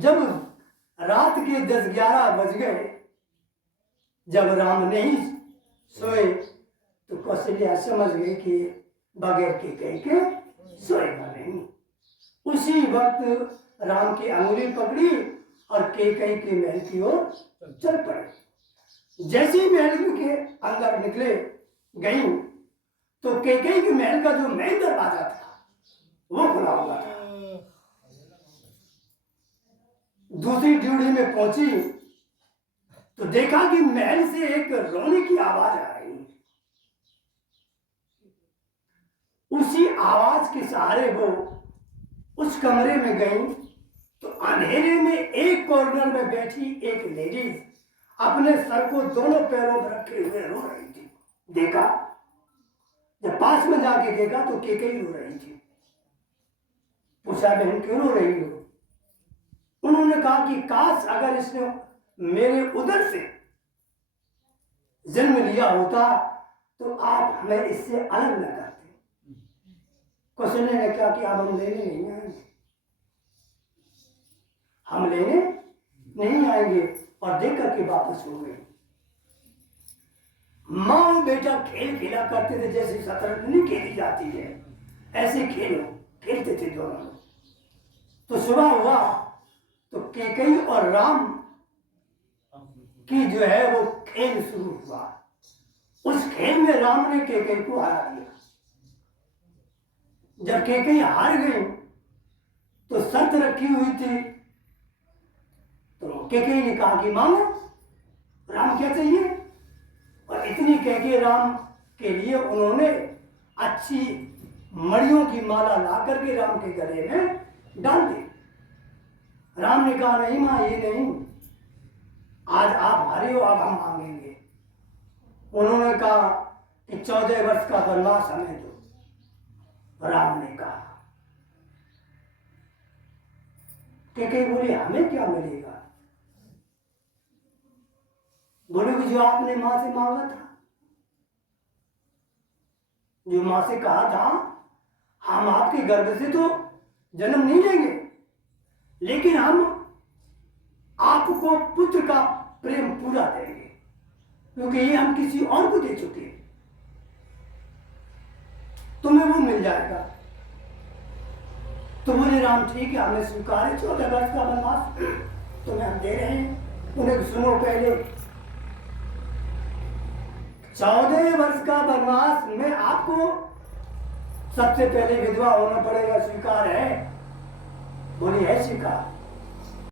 जब रात के 10-11 बज गए, जब राम नहीं सोए तो कौशल्या समझ गई कि बगैर कैकेयी के सोएगा नहीं। उसी वक्त राम की अंगुली पकड़ी और कैकेयी के महल की ओर चल पड़े। जैसे ही महल के अंदर निकले गई तो कैकेयी के महल का जो मेन दरवाजा था वो खुला हुआ था। दूसरी ड्यूटी में पहुंची तो देखा कि महल से एक रोने की आवाज आ रही है। उसी आवाज के सहारे वो उस कमरे में गई तो अंधेरे में एक कॉर्नर में बैठी एक लेडीज अपने सर को दोनों पैरों में रखे हुए रो रही थी। देखा, जब पास में जाके देखा तो कैकेयी रो रही थी। पूछा, बहन क्यों रो रही हो? उन्होंने कहा कि काश अगर इसने मेरे उदर से जन्म लिया होता तो आप हमें इससे अलग न करते। कौशल्या ने कहा कि अब हम लेने नहीं आएंगे, हम लेने नहीं आएंगे, और देख करके वापस हो गए। माँ और बेटा खेल खेला करते थे, जैसे शतरंज नहीं खेली जाती है ऐसे खेलते थे दोनों। तो सुबह हुआ तो कैकेयी और राम की जो है वो खेल शुरू हुआ। उस खेल में राम ने कैकेयी को हरा दिया। जब कैकेयी हार गई तो शर्त रखी हुई थी, तो कैकेयी ने कहा कि मांगो, राम क्या चाहिए? और इतनी कैकेयी राम के लिए उन्होंने अच्छी मड़ियों की माला ला करके राम के गले में डाल दी। राम ने कहा, नहीं मां, ये नहीं, आज आप हारे हो, अब हम मांगेंगे। उन्होंने कहा कि 14 वर्ष का वनवास हमें दो। राम ने कहा, कैकेयी बोली, हमें क्या मिलेगा? बोले कि जो आपने मां से मांगा था, जो मां से कहा था, हम आपके गर्भ से तो जन्म नहीं लेंगे, लेकिन हम आपको पुत्र का प्रेम पूरा देंगे, क्योंकि ये हम किसी और को दे चुके हैं, तुम्हें वो मिल जाएगा। तो बोले राम, ठीक है, हमें स्वीकार है, 14 वर्ष का वनवास तुम्हें हम दे रहे हैं। उन्हें सुनो, पहले 14 वर्ष का वनवास में आपको सबसे पहले विधवा होना पड़ेगा, स्वीकार है? बोली है स्वीकार।